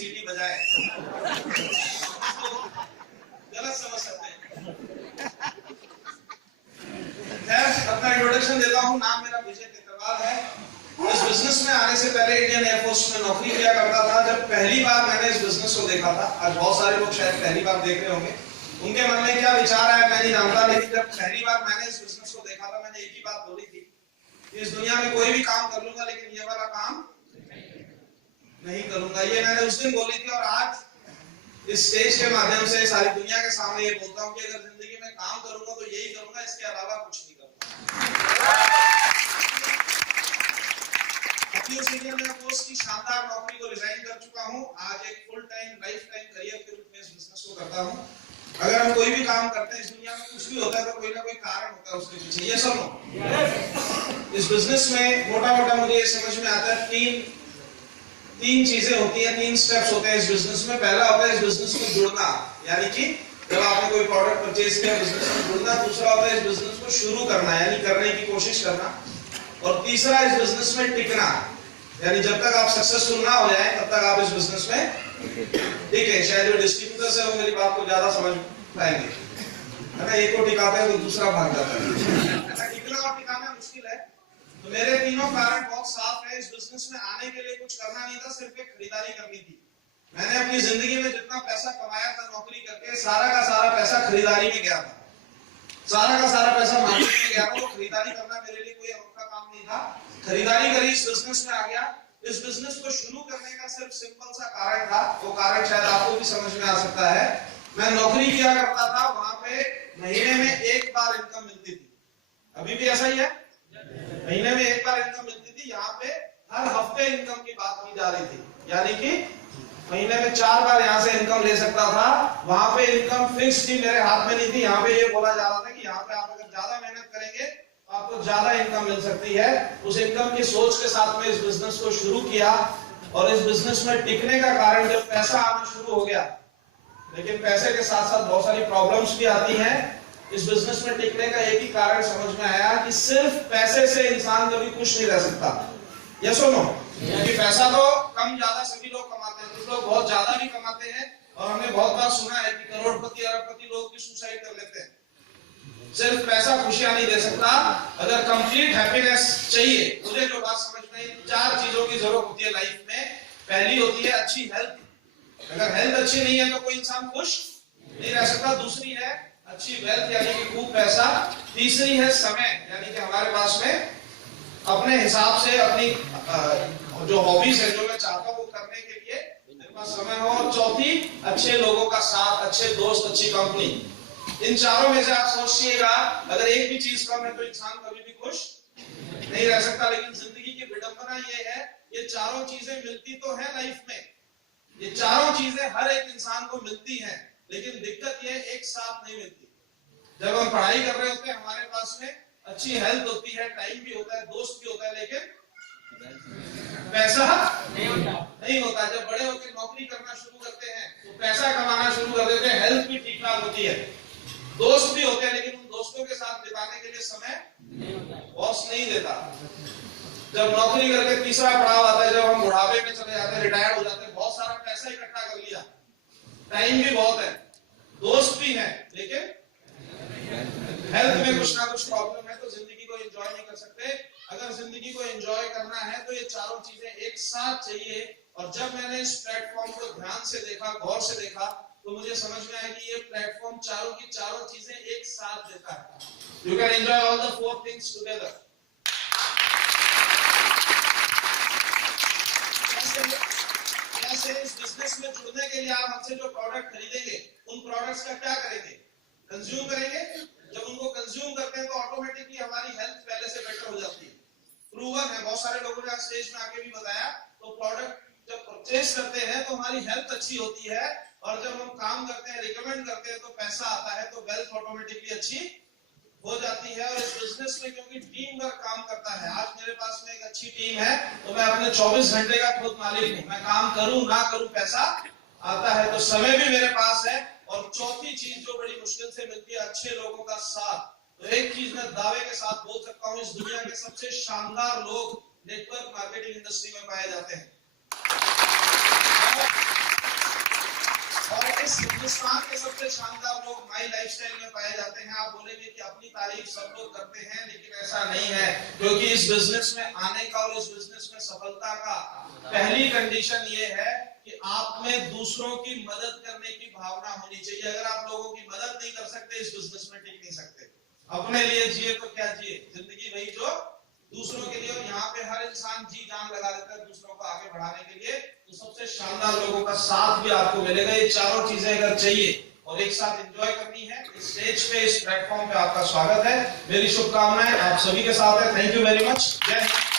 सीटी बजाए, गलत समझ सकते हैं। अपना इंट्रोडक्शन देता हूँ। नाम मेरा विजय केतरवाल है। इस बिजनेस में आने से पहले इंडियन एयरफोर्स में नौकरी किया करता था। जब पहली बार मैंने इस बिजनेस को देखा था, आज बहुत सारे लोग शायद पहली बार देख रहे होंगे, उनके मन में क्या विचार आया मैं नहीं जानता, लेकिन जब पहली बार मैंने इस बिजनेस को देखा था, मैंने एक ही बात बोली थी, इस दुनिया में कोई भी काम कर लूंगा लेकिन ये वाला काम नहीं करूंगा। ये मैंने उस दिन बोली थी और आज इस स्टेज के माध्यम से सारी दुनिया के सामने ये बोलता हूँ कि अगर जिंदगी में काम करूंगा तो यही करूंगा, इसके अलावा कुछ नहीं करूंगा। एयरफोर्स की शानदार नौकरी को रिजाइन कर चुका हूं। आज एक full time life time career के रूप में इस बिजनेस को करता हूं। अगर हम कोई भी काम करते हैं, इस दुनिया में कुछ भी होता है तो कोई ना कोई कारण होता है उसके पीछे, ये सब लोग। इस बिजनेस में मोटा मोटा मुझे ये समझ में आता है तीन चीजें होती हैं, 3 स्टेप्स होते हैं इस बिजनेस में। पहला होता है इस बिजनेस में जुड़ना, यानी कि जब आपने कोई प्रोडक्ट परचेज किया बिजनेस में जुड़ना। दूसरा होता है इस बिजनेस को शुरू करना, यानी करने की कोशिश करना। और तीसरा इस बिजनेस में टिकना, यानी जब तक आप सक्सेसफुल ना हो जाए तब तक आप इस बिजनेस में टिके। शायद जो डिस्ट्रीब्यूटर से वो मेरी बात को ज्यादा समझ पाएंगे, है ना। एक को टिकाते हैं तो दूसरा भाग जाता है। टिकना और टिकाना मुश्किल है। तो मेरे तीनों कारण बहुत साफ है। इस बिजनेस में आने के लिए कुछ करना नहीं था, सिर्फ एक खरीदारी करनी थी। मैंने अपनी जिंदगी में जितना पैसा कमाया था नौकरी करके, सारा का सारा पैसा खरीदारी में गया था। सारा का सारा पैसा मार्केट में गया था। तो खरीदारी करना मेरे लिए कोई अनोखा काम नहीं था। खरीदारी करी, इस बिजनेस में आ गया। इस बिजनेस को शुरू करने का सिर्फ सिंपल सा कारण था, वो कारण शायद आपको भी समझ में आ सकता है। मैं नौकरी किया करता था, वहां पे महीने में एक बार इनकम मिलती थी। अभी भी ऐसा ही है, महीने में एक बार इनकम मिलती थी। यहाँ पे हर हफ्ते इनकम की बात की जा रही थी, यानी कि महीने में 4 बार यहाँ से इनकम ले सकता था। वहां पे इनकम फिक्स थी, मेरे हाथ में नहीं थी। यहाँ पे ये बोला जा रहा था कि यहाँ पे आप अगर ज्यादा मेहनत करेंगे तो आपको ज्यादा इनकम मिल सकती है। उस इनकम की सोच के साथ में इस बिजनेस को शुरू किया। और इस बिजनेस में टिकने का कारण जब पैसा आना शुरू हो गया, लेकिन पैसे के साथ साथ बहुत सारी प्रॉब्लम्स भी आती हैं। इस बिजनेस में टिकने का एक ही कारण समझ में आया कि सिर्फ पैसे से इंसान कभी खुश नहीं रह सकता। ये सुनो, क्योंकि पैसा तो कम ज्यादा सभी लोग कमाते हैं, कुछ लोग बहुत ज्यादा भी कमाते हैं। और हमने बहुत बार सुना है कि करोड़पति अरबपति लोग भी सुसाइड कर लेते हैं। सिर्फ पैसा खुशियां नहीं दे सकता। अगर कंप्लीट हैप्पीनेस चाहिए, मुझे जो बात समझ में आई, 4 चीजों की जरूरत होती है लाइफ में। पहली होती है अच्छी हेल्थ। अगर हेल्थ अच्छी नहीं है तो कोई इंसान खुश नहीं रह सकता। दूसरी है अच्छी वेल्थ, यानी कि खूब पैसा। तीसरी है समय, यानी कि हमारे पास में अपने हिसाब से अपनी जो हॉबीज है, जो मैं चाहता हूँ वो करने के लिए मेरे पास समय हो। और चौथी, अच्छे लोगों का साथ, अच्छे दोस्त, अच्छी कंपनी। इन चारों में से आप सोचिएगा, अगर एक भी चीज कम है तो इंसान कभी भी खुश नहीं रह सकता। लेकिन जिंदगी की विडंबना ये है, ये चारों चीजें मिलती तो है लाइफ में, ये चारों चीजें हर एक इंसान को मिलती हैं, लेकिन दिक्कत ये एक साथ नहीं मिलती। जब हम पढ़ाई कर रहे होते हैं, हमारे पास में अच्छी हेल्थ होती है, टाइम भी होता है, दोस्त भी होता है, लेकिन पैसा नहीं होता। जब बड़े होकर नौकरी करना शुरू करते हैं तो पैसा कमाना शुरू कर देते हैं, हेल्थ भी ठीक ठाक होती है, दोस्त भी होते हैं, लेकिन उन दोस्तों के साथ बिताने के लिए समय बॉस नहीं देता। जब नौकरी करके तीसरा पड़ाव आता है, जब हम बुढ़ापे में चले जाते हैं, रिटायर्ड हो जाते हैं, बहुत सारा पैसा इकट्ठा कर लिया, टाइम भी बहुत है, दोस्त भी है, लेकिन हेल्थ में कुछ ना कुछ प्रॉब्लम है, तो जिंदगी को एंजॉय नहीं कर सकते। अगर जिंदगी को एंजॉय करना है तो ये चारों चीजें एक साथ चाहिए। और जब मैंने इस प्लेटफॉर्म को ध्यान से देखा, गौर से देखा, तो मुझे समझ में आया कि ये प्लेटफॉर्म चारों की चारों चीजें एक साथ देता है। You can enjoy all the 4 things together. इस बिजनेस में जुड़ने के लिए आप हमसे जो प्रोडक्ट खरीदेंगे, उन प्रोडक्ट्स का क्या करेंगे? कंज्यूम करेंगे। जब उनको कंज्यूम करते हैं तो ऑटोमेटिकली हमारी हेल्थ पहले से बेटर हो जाती है। प्रूवन है, बहुत सारे लोगों ने स्टेज में आके भी बताया। तो प्रोडक्ट जब परचेज करते हैं तो हमारी हेल्थ अच्छी होती है, और जब हम काम करते हैं, रिकमेंड करते हैं, तो पैसा आता है, तो वेल्थ ऑटोमेटिकली अच्छी हो जाती है। और इस बिजनेस में क्योंकि टीम वर्क काम करता है, आज मेरे पास में एक अच्छी टीम है, तो मैं अपने 24 घंटे का खुद मालिक हूँ। मैं काम करूं ना करूं, पैसा आता है, तो समय भी मेरे पास है। और चौथी चीज जो बड़ी मुश्किल से मिलती है, अच्छे लोगों का साथ। तो एक चीज मैं दावे के साथ बोल सकता हूँ, इस दुनिया के सबसे शानदार लोग नेटवर्क मार्केटिंग इंडस्ट्री में पाए जाते हैं। और इस हिंदुस्तान के सबसे शानदार लोग माई लाइफस्टाइल में पाए जाते हैं। आप बोलेंगे कि अपनी तारीफ सब लोग करते हैं, लेकिन ऐसा नहीं है, क्योंकि इस बिजनेस में आने का और इस बिजनेस में सफलता का पहली कंडीशन ये है कि आप में दूसरों की मदद करने की भावना होनी चाहिए। अगर आप लोगों की मदद नहीं कर सकते, इस बिजनेस में टिक नहीं सकते। अपने लिए जिए तो क्या जिए, जिंदगी वही जो दूसरों के लिए, और यहाँ पे हर इंसान जी जान लगा देता है दूसरों को आगे बढ़ाने के लिए। तो सबसे शानदार लोगों का साथ भी आपको मिलेगा। ये चारों चीजें अगर चाहिए और एक साथ एंजॉय करनी है, इस स्टेज पे, इस प्लेटफॉर्म पे आपका स्वागत है। मेरी शुभकामनाएं आप सभी के साथ है। Thank you very much. जय हिंद।